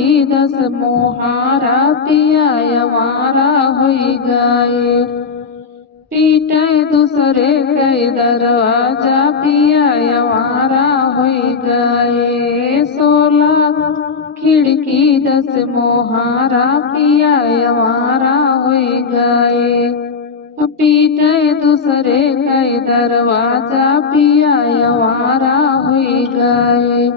खिड़की दस मोहारा पिया आवारा होई गए। पीटे दूसरे कई दरवाजा पिया आवारा होई गए। 16 खिड़की दस मोहारा पिया आवारा होई गए। पीटे दूसरे कई दरवाजा पिया आवारा होई गए।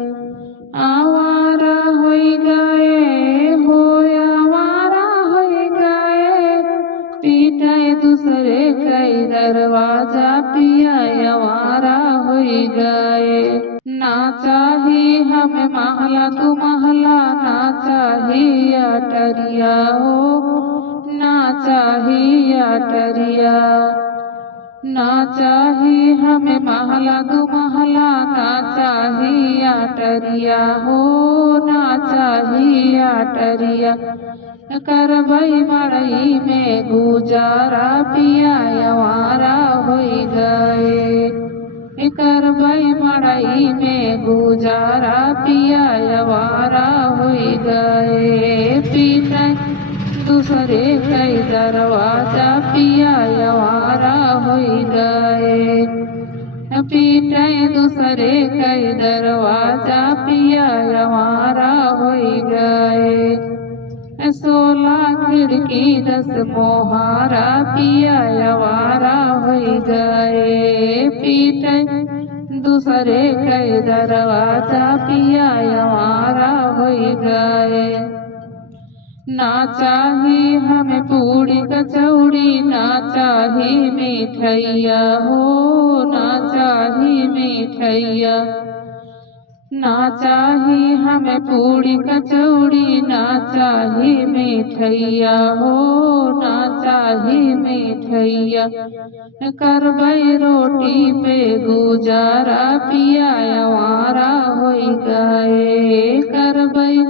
आवारा होई गए हो आवारा होई गए। पीटे दूसरे कई दरवाजा पिया आवारा होई गए। ना चाही हमें महला तू महला, ना चाही अटरिया हो, ना चाही अटरिया। ना चाही हमें महला दू महला, ना चाही अटरिया हो, ना चाही अटरिया। करबई मड़ई में गुजारा पिया आवारा होई गए। करबई मड़ई में गुजारा पिया आवारा होई गए। पीटे दूसरे कई दरवाजा पिया आवारा होई गए। पीटे दूसरे कई दरवाजा पिया आवारा होई गए। 16 खिड़की दस मोहारा पिया आवारा होई गए। पीटे दूसरे कई दरवाजा पिया आवारा होई गए। ना चाही हमें पूड़ी कचौड़ी, ना चाही मिठैया हो, ना चाही मिठैया। ना चाही हमें पूड़ी कचौड़ी, ना चाही मिठैया हो, ना चाही मिठैया। करबई रोटी पे गुजारा पिया आवारा होई गए। करबई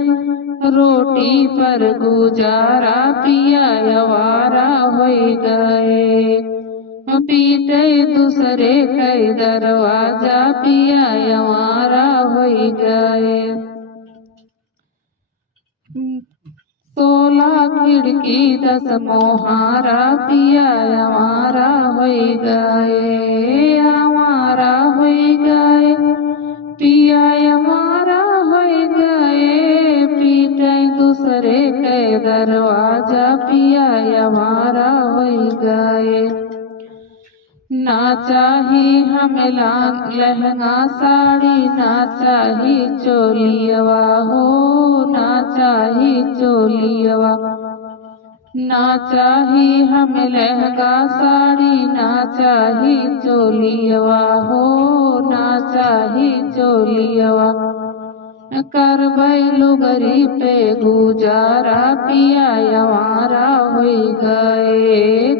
रोटी पर गुजारा पिया आवारा होई गए। पीटे दूसरे कई दरवाजा पिया आवारा होई गए। 16 खिड़की दस मोहारा पिया आवारा होई गए। आवारा होई गए पिया आवारा होई गए। पीटे दूसरे के दरवाजा पिया आवारा होई गए। ना चाही हमें लहंगा साड़ी, ना चाही चोलियवा हो, ना चाही चोलियवा। ना चाही हमें लहंगा साड़ी, ना चाही चोलियवा हो, ना चाही चोलियवा। करबई लुगरी पे गुजारा पिया आवारा होई गए।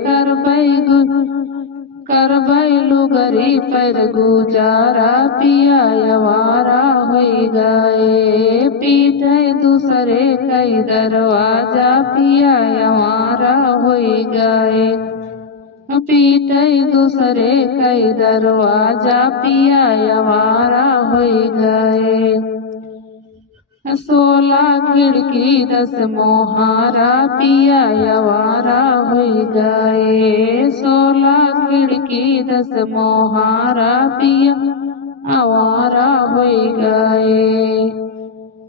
करबई लुगरी पर गुजारा पिया आवारा होई गए। पीटे दूसरे कई दरवाजा पिया आवारा होई गए। पीटे दूसरे कई दरवाजा पिया आवारा होई गए। 16 खिड़की दस मोहारा पिया आवारा होई गए। 16 खिड़की दस मोहारा पिया आवारा होई गए।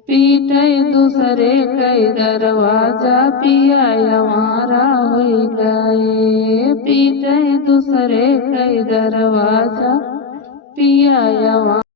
पीटे दूसरे कई दरवाजा पिया आवारा होई गए। पीटे दूसरे कई दरवाजा पिया आवारा